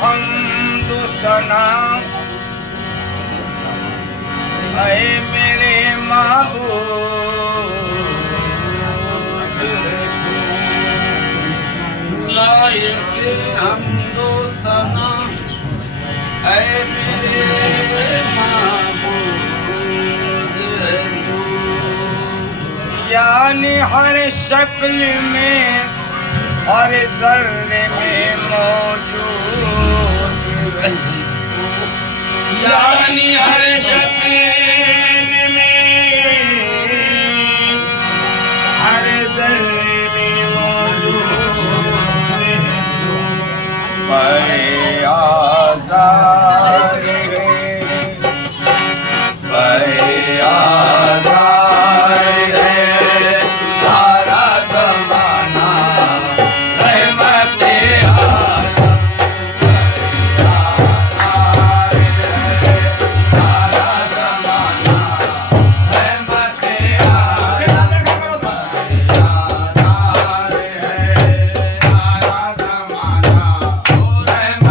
हमद सना ऐ मेरे महबूब लायके हमदो सना ऐ मेरे महबूब तू यानी हर शक्ल में हर जर्रे में मौजूद यानी हर शक्ल में हर जर्रे में मौजूद बड़े आज़ाद हैं बड़े आज़ाद हैं सारा ज़माना रहमते आलम सारा ज़माना रहमते आलम सारा ज़माना रहमते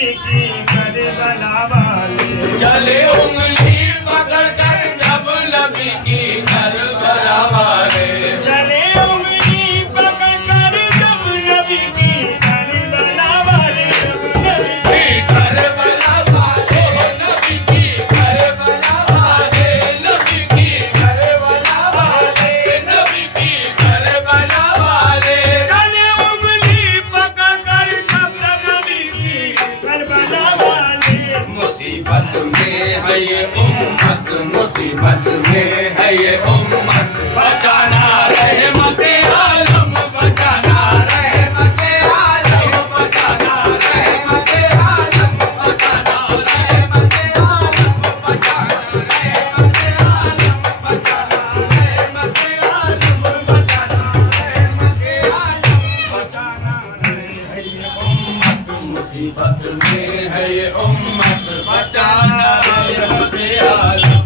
नबी की करबला वाले चले उंगली पकड़ कर जब नबी की करबला वाले चले उंगली पकड़ कर जब नबी की करबला वाले करबला वाले नबी की करबला वाले नबी की करबला वाले नबी की करबला वाले चले उंगली पकड़ कर जब नबी की करबला वाले मुसीबत में है ये उम्मत मुसीबत में है ये उम्मत बचाना रहमत आलम बचाना रहमत आलम बचाना रहमत आलम बचाना रहमत आलम बचाना रहमत आलम बचाना रहमत आलम बचाना रहमत आलम बचाना मुसीबत में है ये उम्मत बचाना रहमत आलम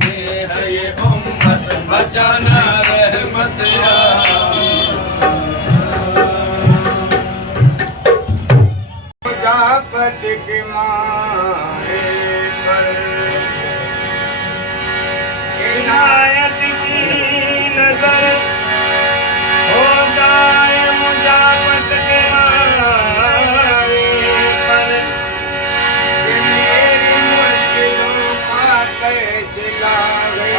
में है ये उम्मत बचाना रहमत आलम मुजाफत के मारे पर इनायत की नजर हो जाए मुजाफत के मारे पर मेरी मुश्किलों का फैसला है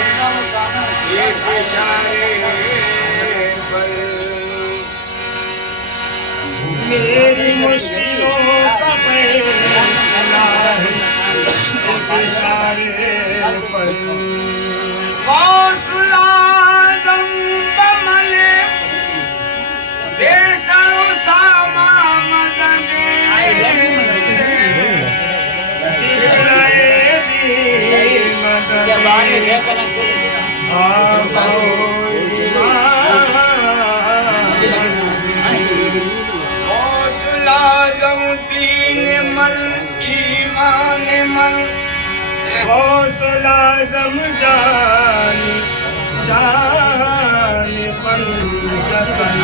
ये इशारे पर मेरी मुश्किलों का फैसला है इशारे पर हौसला आज़म बमले बेसरो सामा मदद हौसला आज़म दीन मल ईमान मल हौसला जम जान जान पंजतन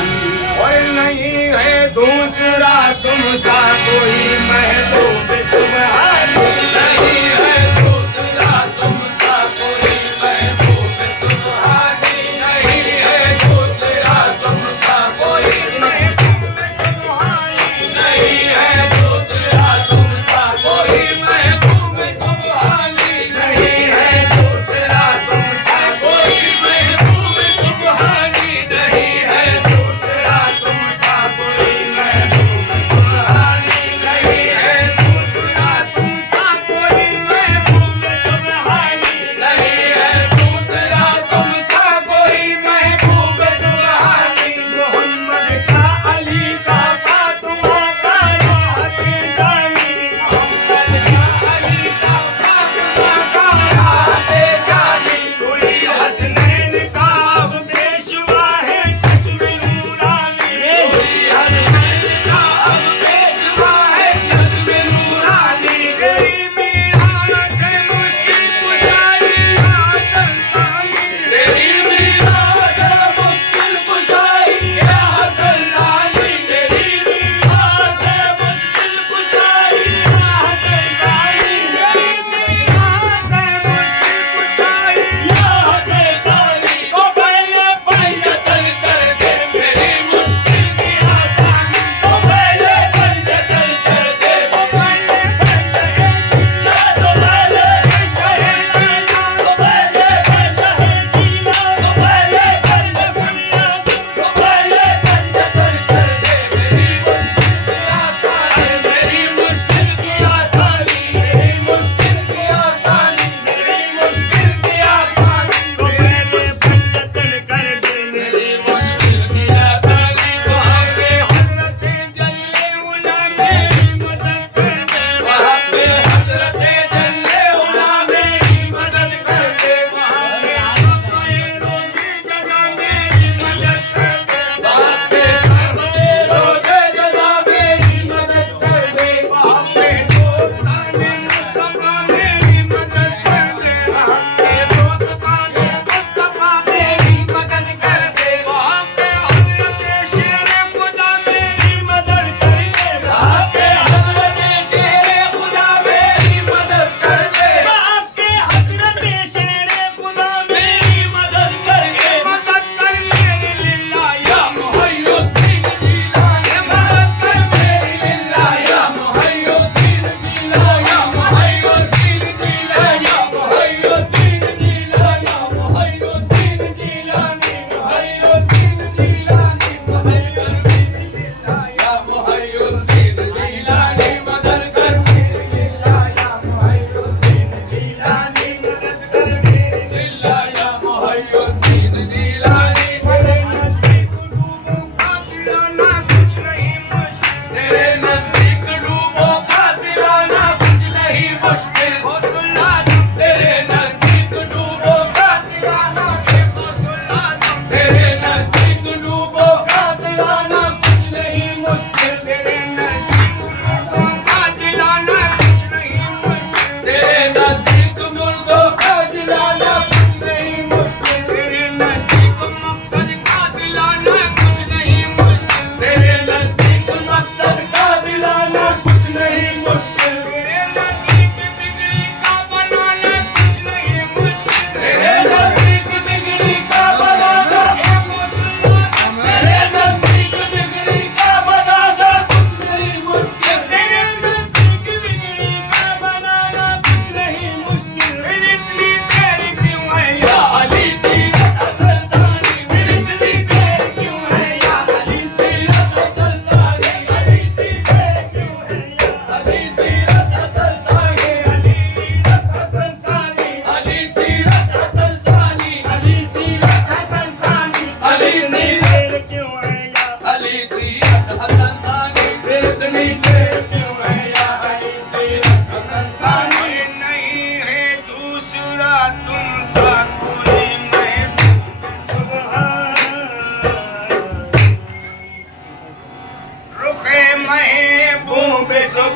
और नहीं है दूसरा तुम सा कोई महबूब सुभानी नहीं है दूसरा तुम सा कोई महबूब सुभानी नहीं है दूसरा तुम सा कोई महबूब सुभानी नहीं है दूसरा तुम सा कोई महबूब सुभानी नहीं है दूसरा तुम सा कोई महबूब सुभानी नहीं है दूसरा तुम सा कोई महबूब सुभानी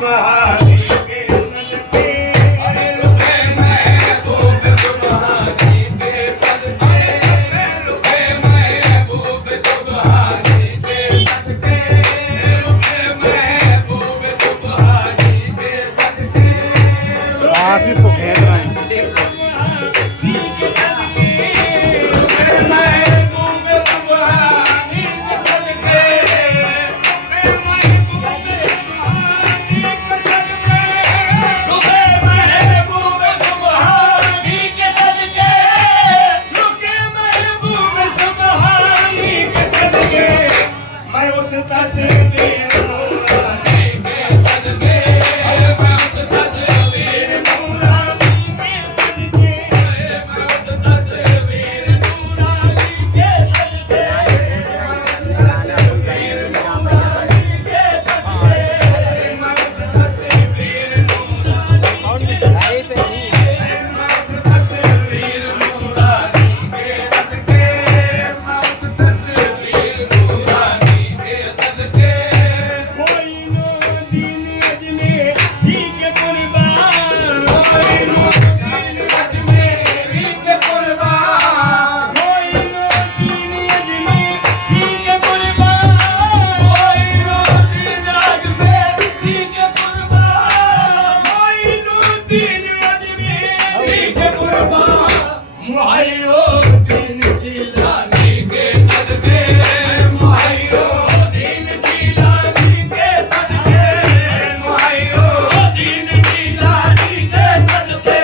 सुबहानी के सदके अरे रुखे महबूब सुबहानी के सदके रुखे महबूब सुबहानी के सदके रुखे महबूब सुबहानी के सदके आसिफ को खेद रहे हैं सुबहानी के सदके रुखे महबूब सुबहानी के सदके रुखे महबूब सुबहानी के सदके रुखे महबूब सुबहानी के सदके रुके महबूब सुबहानी के सदके मैं उस तस्वीर नूरानी के सदके अरे मैं उस तस्वीर नूरानी के सदके मैं उस तस्वीर नूरानी के सदके तस्वीर नूरानी के सदके मैं उस तस्वीर नूरानी मैं उस तस्वीर नूरानी के सदके मैं उस तस्वीर नूरानी के सदके कोई नो दीन अजमेर ठीक कुर्बान कोई नो दीन अजमेरी के कुर्बान कोई नो दीन अजमेर ठीक कुर्बान कोई दीन अजमेरी के कुर्बान कोई नो दीन अजमेर ठीक कुर्बान मुहैयो दीन जिला जिलानी के सदके मुहैयो दीन जिलानी के सदके मुहैयो दीन जिलानी के सदके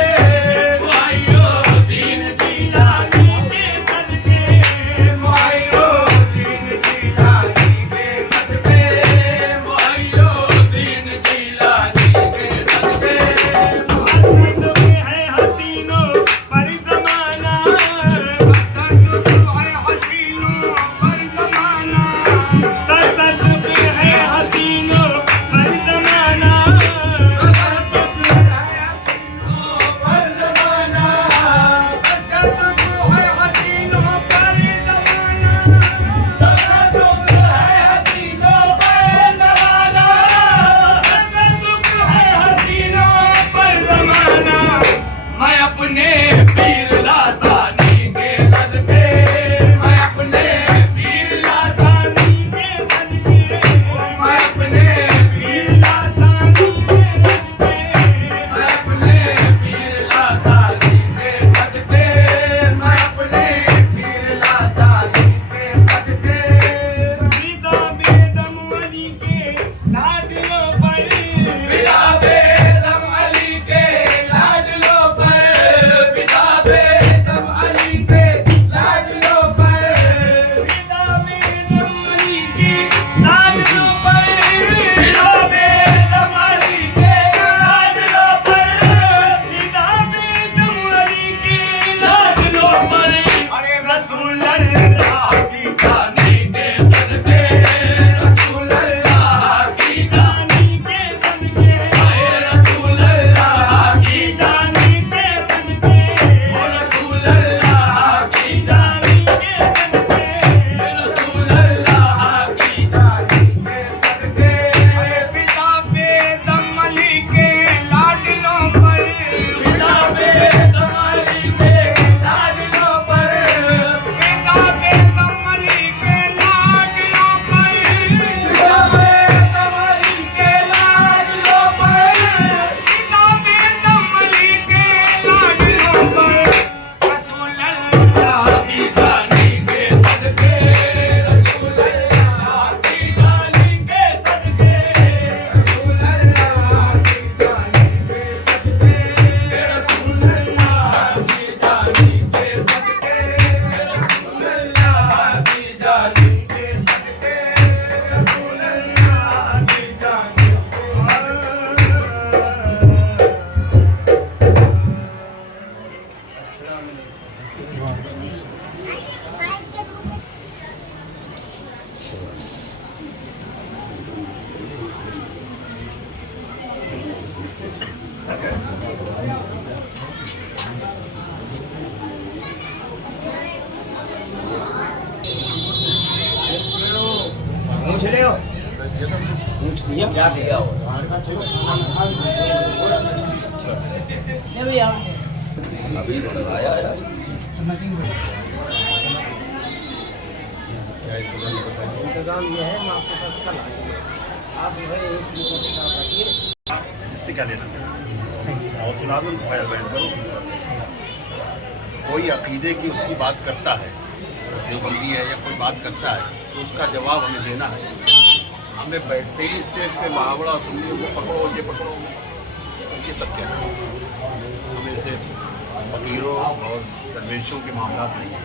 मुहैयो दीन जिलानी के सदके मुहैयो दीन जिलानी के सदके मुहैयो दीन जिलानी के सदके हसन में है हसीनो पर जमाना हसन में है हसीनो पर जमाना हसन में है हसीनो पर जमाना पर जमाना हसन में है हसीनो पर जमाना तसद्दुक़ है हसीनों पर ज़माना तसद्दुक़ है हसीनों पर ज़माना मैं अपने पीर लासानी के सदके मैं अपने पीर लासानी के सदके मैं अपने पीर लासानी के सदके मैं अपने पीर लासानी के सदके मैं अपने पीर लासानी के सदके विदा बेदम अली के लाडलो पर पिता बेदम अली के लाडलो पर पिता बेदम अली के लाडलो पर विदा बेदम अली के लाडलो पर पिता बेदम अली के लाडलो पर विदा बेदम अली के लाडलो पर अरे रसूल अल्लाह की जानी के सदके रसूल अल्लाह की जानी के सदके जाए रसूल अल्लाह की जानी के सदके ओ रसूल अल्लाह की जानी के सदके रसूल अल्लाह की जानी के सदके अरे पिता बेदम अली के लाडलो पर पिता बेदम अली के लाडलो पर पिता बेदम अली के लाडलो पर पिता बेदम अली के लाडलो पर पिता बेदम अली के लाडलो पर रसूल अल्लाह की जानी के सदके रसूल अल्लाह की जानी के सदके रसूल अल्लाह की जानी के सदके रसूल अल्लाह की जानी के सदके रसूल अल्लाह की जानी के सदके रसूल अल्लाह की जानी पूछ ले पूछ दिया क्या दिया इससे क्या लेना और सुना दो मोबाइल बैन करो। कोई अकीदे की उसकी बात करता है, देवबंदी है या कोई बात करता है तो उसका जवाब हमें देना है। हमें बैठते ही स्टेज पे मुहावरा सुनिए, वो पकड़ो ये पकड़ो, ये सब क्या है। हमें से फकीरों और दरवेशों के मामला नहीं है।